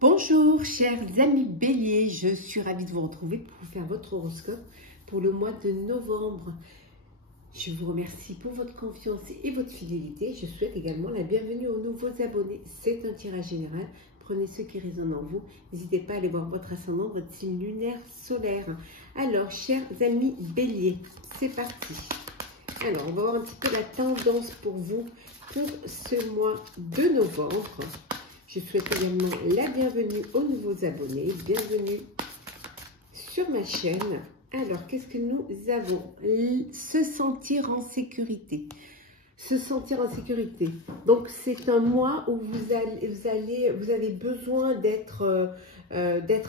Bonjour chers amis béliers, je suis ravie de vous retrouver pour vous faire votre horoscope pour le mois de novembre. Je vous remercie pour votre confiance et votre fidélité. Je souhaite également la bienvenue aux nouveaux abonnés. C'est un tirage général, prenez ce qui résonne en vous. N'hésitez pas à aller voir votre ascendant, votre signe lunaire, solaire. Alors chers amis béliers, c'est parti. Alors on va voir un petit peu la tendance pour vous pour ce mois de novembre. Je souhaite également la bienvenue aux nouveaux abonnés. Bienvenue sur ma chaîne. Alors, qu'est-ce que nous avons? Se sentir en sécurité. Se sentir en sécurité. Donc, c'est un mois où vous avez besoin d'être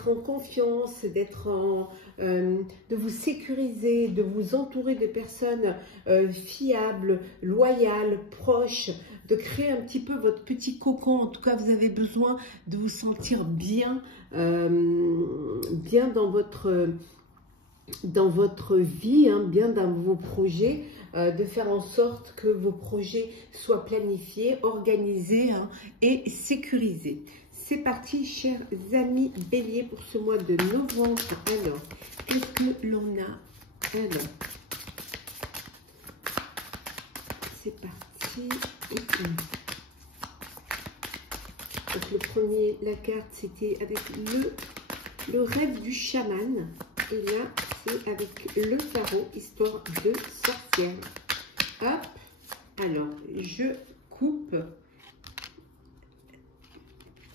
en confiance, de vous sécuriser, de vous entourer de personnes fiables, loyales, proches, de créer un petit peu votre petit cocon. En tout cas, vous avez besoin de vous sentir bien, bien dans votre vie, hein, bien dans vos projets, de faire en sorte que vos projets soient planifiés, organisés, hein, et sécurisés. C'est parti, chers amis béliers, pour ce mois de novembre. Alors, qu'est-ce que l'on a? Alors, c'est parti. Donc, le premier, la carte, c'était avec le rêve du chaman. Et là, c'est avec le tarot, histoire de sorcière. Hop. Alors, je coupe.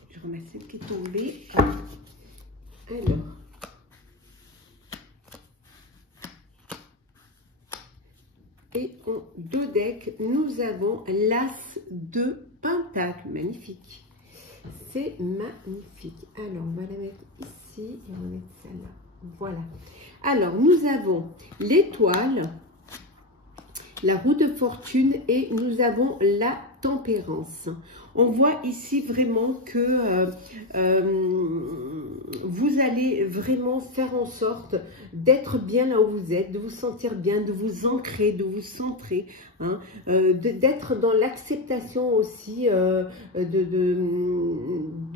Je remets celle qui est tombée. Alors. Et en deux decks, nous avons l'As de Pentacle. Magnifique. C'est magnifique. Alors, on va la mettre ici et on va mettre celle-là. Voilà. Alors, nous avons l'étoile, la roue de fortune et nous avons la tempérance. On voit ici vraiment que vous allez vraiment faire en sorte d'être bien là où vous êtes, de vous sentir bien, de vous ancrer, de vous centrer, hein, d'être dans l'acceptation aussi de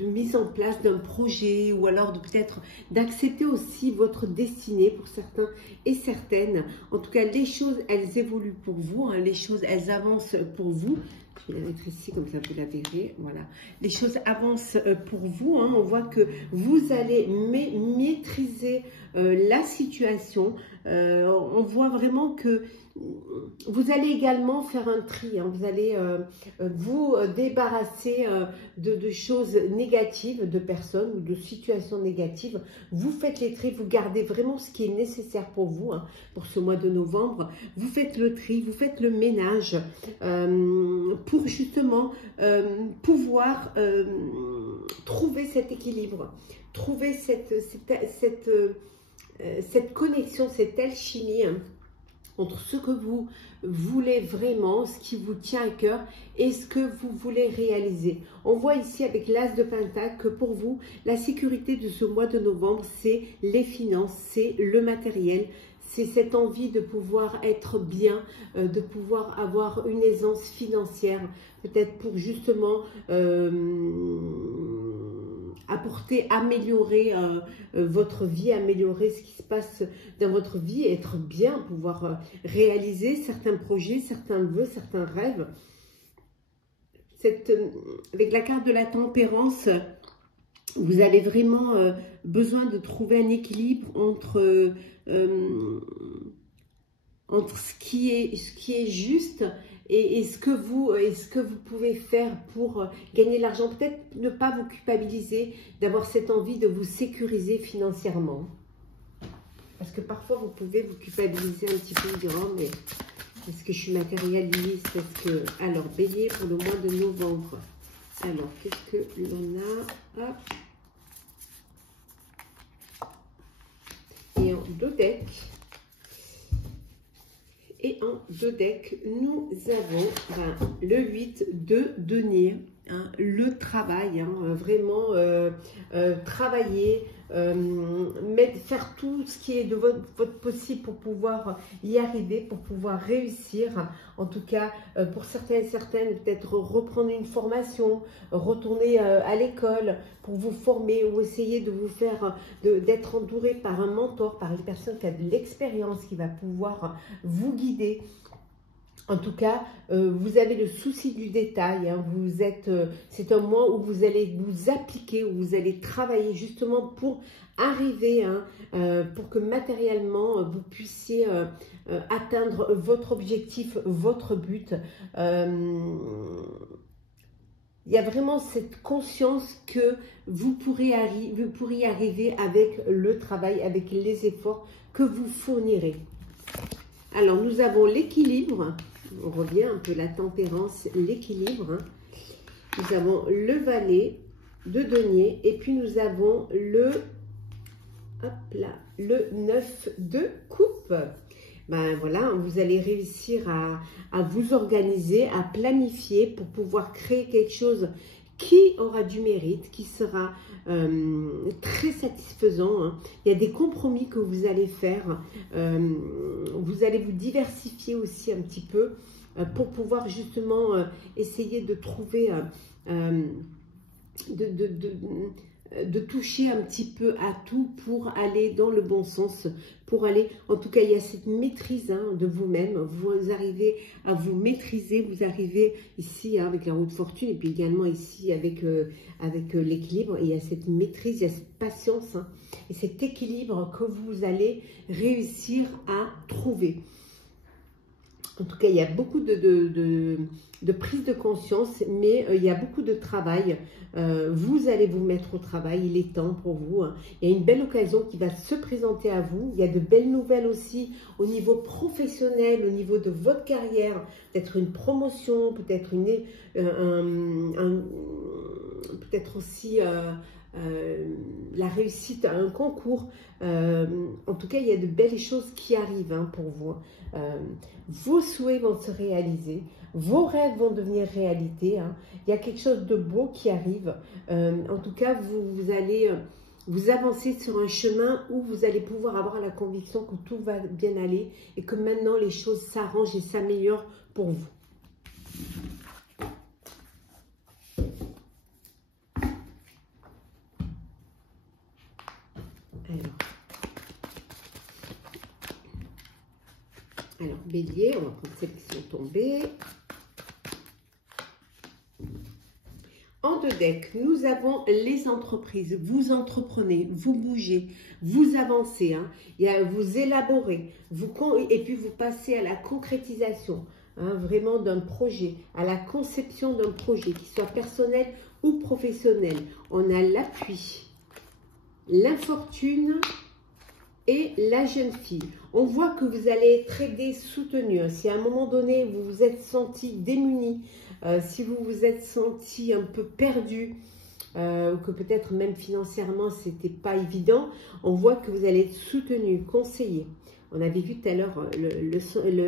mise en place d'un projet, ou alors de peut-être d'accepter aussi votre destinée pour certains et certaines. En tout cas, les choses, elles évoluent pour vous, hein, les choses, elles avancent pour vous. Je vais la mettre ici, comme ça vous la verrez. Voilà. Les choses avancent pour vous. Hein. On voit que vous allez maîtriser la situation. On voit vraiment que vous allez également faire un tri. Hein. Vous allez vous débarrasser de choses négatives, de personnes ou de situations négatives. Vous faites les tris, vous gardez vraiment ce qui est nécessaire pour vous, hein, pour ce mois de novembre. Vous faites le tri, vous faites le ménage pour justement pouvoir trouver cet équilibre, trouver cette connexion, cette alchimie, hein, entre ce que vous voulez vraiment, ce qui vous tient à cœur et ce que vous voulez réaliser. On voit ici avec l'As de Pentacle que pour vous, la sécurité de ce mois de novembre, c'est les finances, c'est le matériel, c'est cette envie de pouvoir être bien, de pouvoir avoir une aisance financière, peut-être pour justement améliorer votre vie, améliorer ce qui se passe dans votre vie, être bien, pouvoir réaliser certains projets, certains vœux, certains rêves. Avec la carte de la tempérance, vous avez vraiment besoin de trouver un équilibre entre ce qui est juste et ce que vous pouvez faire pour gagner de l'argent. Peut-être ne pas vous culpabiliser d'avoir cette envie de vous sécuriser financièrement. Parce que parfois, vous pouvez vous culpabiliser un petit peu, dire, oh, mais est-ce que je suis matérialiste? Alors, bélier pour le mois de novembre. Alors, qu'est-ce que l'on a? Hop. Et en deux decks. Et en deux decks, nous avons le 8 de denier. hein, le travail, hein, vraiment travailler, faire tout ce qui est de votre possible pour pouvoir y arriver, pour pouvoir réussir. En tout cas, pour certaines, peut-être reprendre une formation, retourner à l'école pour vous former ou essayer de vous faire, d'être entouré par un mentor, par une personne qui a de l'expérience, qui va pouvoir vous guider. En tout cas, vous avez le souci du détail, hein, c'est un moment où vous allez vous appliquer, où vous allez travailler justement pour arriver, hein, pour que matériellement vous puissiez atteindre votre objectif, votre but. Il y a vraiment cette conscience que vous pourriez arriver avec le travail, avec les efforts que vous fournirez. Alors, nous avons l'équilibre. On revient un peu la tempérance, l'équilibre. Hein. Nous avons le valet de denier et puis nous avons le 9 de coupe. Ben voilà, vous allez réussir à vous organiser, à planifier pour pouvoir créer quelque chose qui aura du mérite, qui sera très satisfaisant. Hein. Il y a des compromis que vous allez faire. Vous allez vous diversifier aussi un petit peu pour pouvoir justement essayer de trouver, de toucher un petit peu à tout pour aller dans le bon sens, pour aller, en tout cas il y a cette maîtrise, hein, de vous-même, vous arrivez à vous maîtriser, vous arrivez ici, hein, avec la roue de fortune et puis également ici avec l'équilibre, il y a cette maîtrise, il y a cette patience, hein, et cet équilibre que vous allez réussir à trouver. En tout cas, il y a beaucoup de prise de conscience, mais il y a beaucoup de travail. Vous allez vous mettre au travail, il est temps pour vous. Hein. Il y a une belle occasion qui va se présenter à vous. Il y a de belles nouvelles aussi au niveau professionnel, au niveau de votre carrière. Peut-être une promotion, peut-être peut-être aussi la réussite à un concours. En tout cas, il y a de belles choses qui arrivent, hein, pour vous. Vos souhaits vont se réaliser, vos rêves vont devenir réalité. Hein. Il y a quelque chose de beau qui arrive. En tout cas, vous allez vous avancer sur un chemin où vous allez pouvoir avoir la conviction que tout va bien aller et que maintenant les choses s'arrangent et s'améliorent pour vous. Alors, bélier, on va prendre celles qui sont tombées. En deux decks, nous avons les entreprises. Vous entreprenez, vous bougez, vous avancez, hein. Vous élaborez, et puis vous passez à la concrétisation, hein, vraiment d'un projet, à la conception d'un projet, qu'il soit personnel ou professionnel. On a l'appui, l'infortune et la jeune fille. On voit que vous allez être aidé, soutenu. Si à un moment donné, vous vous êtes senti démuni, si vous vous êtes senti un peu perdu, ou que peut-être même financièrement, c'était pas évident, on voit que vous allez être soutenu, conseillé. On avait vu tout à l'heure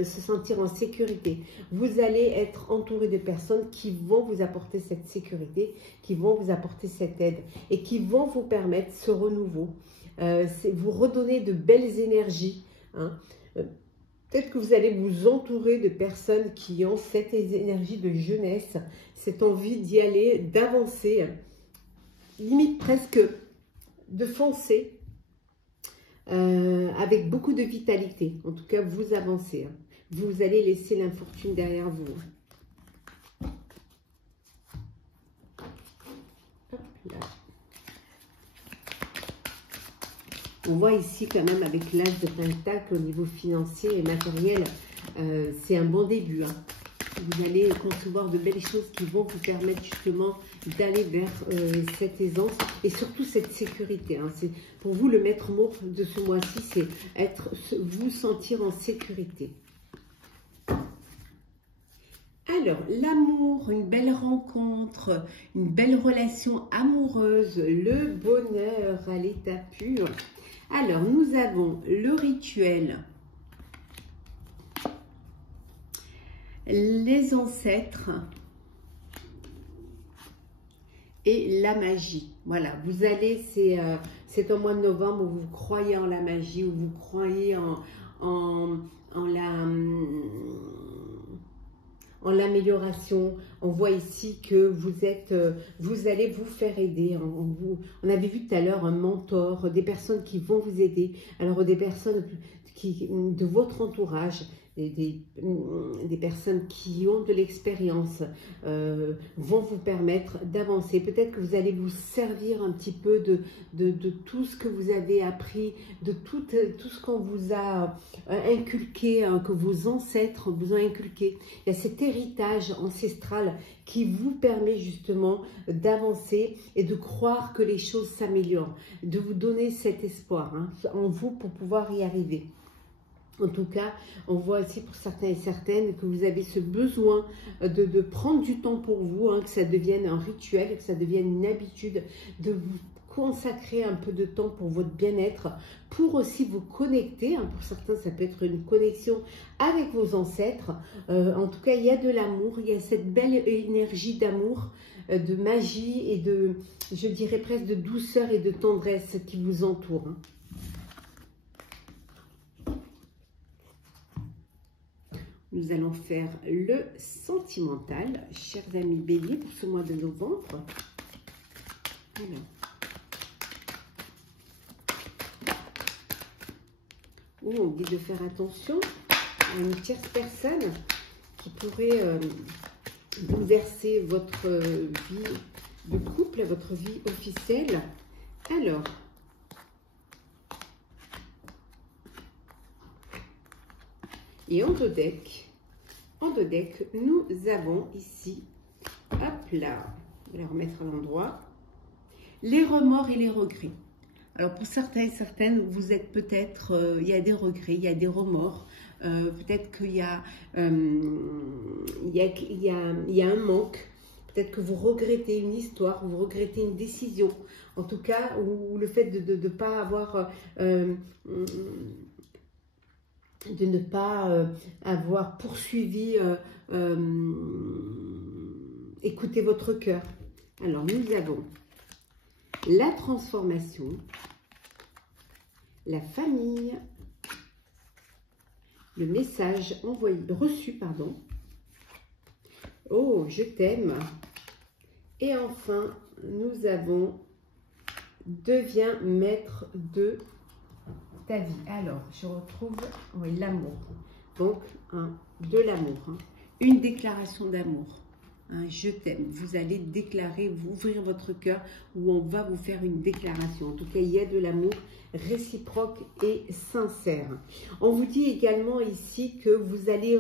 se sentir en sécurité. Vous allez être entouré de personnes qui vont vous apporter cette sécurité, qui vont vous apporter cette aide et qui vont vous permettre ce renouveau. Vous redonner de belles énergies. Hein. Peut-être que vous allez vous entourer de personnes qui ont cette énergie de jeunesse, cette envie d'y aller, d'avancer, limite presque de foncer, avec beaucoup de vitalité. En tout cas, vous avancez. Hein. Vous allez laisser l'infortune derrière vous. Hop là. On voit ici quand même avec l'as de pentacle au niveau financier et matériel, c'est un bon début. Hein. Vous allez concevoir de belles choses qui vont vous permettre justement d'aller vers cette aisance et surtout cette sécurité. Hein. C'est pour vous le maître mot de ce mois-ci, c'est vous sentir en sécurité. Alors, l'amour, une belle rencontre, une belle relation amoureuse, le bonheur à l'état pur. Alors, nous avons le rituel, les ancêtres, et la magie. Voilà, vous allez, c'est au mois de novembre où vous croyez en la magie, où vous croyez en l'amélioration. On voit ici que vous allez vous faire aider. On avait vu tout à l'heure un mentor, des personnes qui vont vous aider. Alors des personnes de votre entourage, des personnes qui ont de l'expérience vont vous permettre d'avancer. Peut-être que vous allez vous servir un petit peu de tout ce que vous avez appris, de tout ce qu'on vous a inculqué, que vos ancêtres vous ont inculqué. Il y a cet héritage ancestral qui vous permet justement d'avancer et de croire que les choses s'améliorent, de vous donner cet espoir en vous pour pouvoir y arriver. En tout cas, on voit ici pour certains et certaines que vous avez ce besoin de prendre du temps pour vous, que ça devienne un rituel, que ça devienne une habitude, de vous consacrer un peu de temps pour votre bien-être, pour aussi vous connecter. Pour certains, ça peut être une connexion avec vos ancêtres. En tout cas, il y a de l'amour, il y a cette belle énergie d'amour, de magie et de, je dirais presque de douceur et de tendresse qui vous entoure. Nous allons faire le sentimental, chers amis béliers, pour ce mois de novembre. Alors. On dit de faire attention à une tierce personne qui pourrait bouleverser votre vie de couple, votre vie officielle. Alors, et en deux decks, nous avons ici, hop là, on va les remettre à l'endroit, les remords et les regrets. Alors pour certains et certaines, vous êtes peut-être, il y a des regrets, il y a des remords, peut-être qu'il y a, il y a un manque, peut-être que vous regrettez une histoire, vous regrettez une décision, en tout cas, ou le fait de ne pas avoir... de ne pas avoir poursuivi, écoutez votre cœur. Alors, nous avons la transformation, la famille, le message envoyé, reçu, pardon. Oh, je t'aime. Et enfin, nous avons deviens maître de ta vie. Alors, je retrouve l'amour. Donc, de l'amour. Une déclaration d'amour. Je t'aime. Vous allez déclarer, vous ouvrir votre cœur, où on va vous faire une déclaration. En tout cas, il y a de l'amour réciproque et sincère. On vous dit également ici que vous allez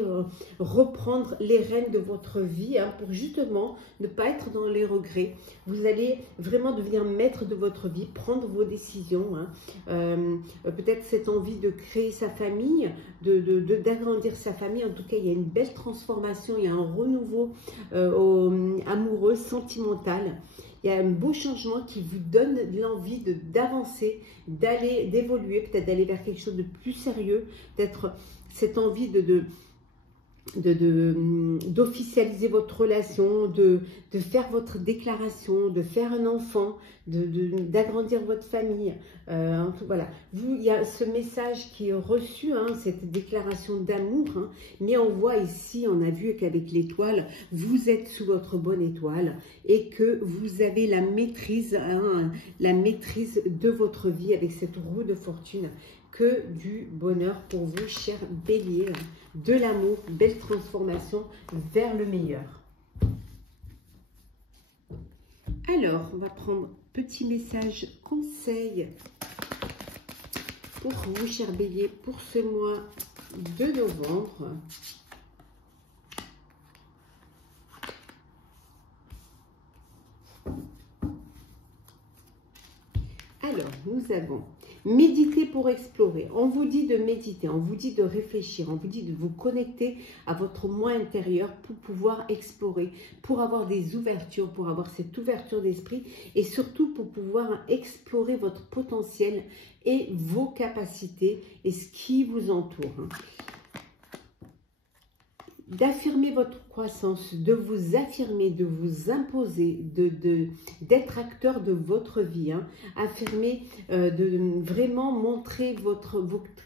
reprendre les rênes de votre vie pour justement ne pas être dans les regrets. Vous allez vraiment devenir maître de votre vie, prendre vos décisions. Peut-être cette envie de créer sa famille, d'agrandir sa famille. En tout cas, il y a une belle transformation, il y a un renouveau amoureux, sentimental. Il y a un beau changement qui vous donne l'envie d'avancer, d'évoluer, peut-être d'aller vers quelque chose de plus sérieux, peut-être cette envie d'officialiser votre relation, de faire votre déclaration, de faire un enfant, d'agrandir votre famille. Voilà. Il y a ce message qui est reçu, cette déclaration d'amour, mais on voit ici, on a vu qu'avec l'étoile, vous êtes sous votre bonne étoile et que vous avez la maîtrise de votre vie avec cette roue de fortune. Que du bonheur pour vous, chers béliers, de l'amour, belle transformation vers le meilleur. Alors, on va prendre petit message conseil pour vous, chers béliers, pour ce mois de novembre. Alors, nous avons méditer pour explorer. On vous dit de méditer, on vous dit de réfléchir, on vous dit de vous connecter à votre moi intérieur pour pouvoir explorer, pour avoir des ouvertures, pour avoir cette ouverture d'esprit et surtout pour pouvoir explorer votre potentiel et vos capacités et ce qui vous entoure. d'affirmer votre croissance, de vous affirmer, de vous imposer, d'être acteur de votre vie, hein. Affirmer, de vraiment montrer votre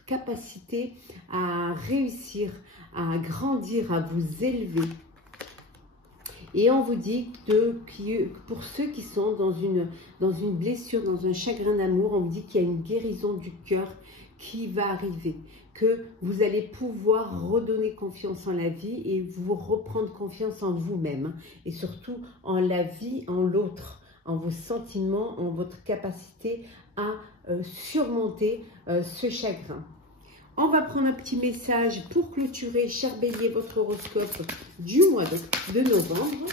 capacité à réussir, à grandir, à vous élever. Et on vous dit que pour ceux qui sont dans une blessure, dans un chagrin d'amour, on vous dit qu'il y a une guérison du cœur qui va arriver, que vous allez pouvoir redonner confiance en la vie et vous reprendre confiance en vous-même, et surtout en la vie, en l'autre, en vos sentiments, en votre capacité à surmonter ce chagrin. On va prendre un petit message pour clôturer, cher Bélier, votre horoscope du mois de novembre.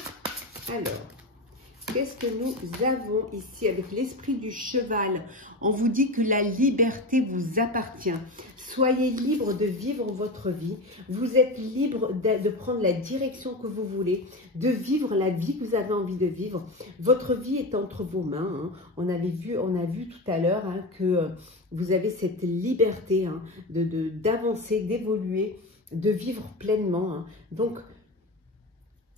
Alors, qu'est-ce que nous avons ici avec l'esprit du cheval? On vous dit que la liberté vous appartient. Soyez libre de vivre votre vie. Vous êtes libre de prendre la direction que vous voulez, de vivre la vie que vous avez envie de vivre. Votre vie est entre vos mains, hein. On a vu tout à l'heure, hein, que vous avez cette liberté, hein, d'avancer, d'évoluer, de vivre pleinement, hein. Donc,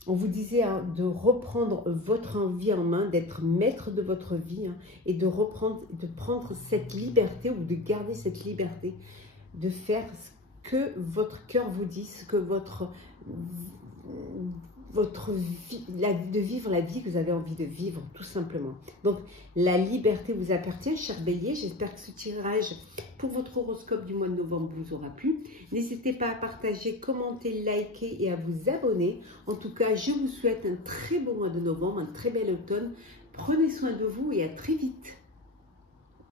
on vous disait, hein, de reprendre votre vie en main, d'être maître de votre vie, hein, et de prendre cette liberté, ou de garder cette liberté, de faire ce que votre cœur vous dit, ce que votre vie, de vivre la vie que vous avez envie de vivre, tout simplement. Donc, la liberté vous appartient, cher Bélier. J'espère que ce tirage pour votre horoscope du mois de novembre vous aura plu. N'hésitez pas à partager, commenter, liker et à vous abonner. En tout cas, je vous souhaite un très beau mois de novembre, un très bel automne. Prenez soin de vous et à très vite.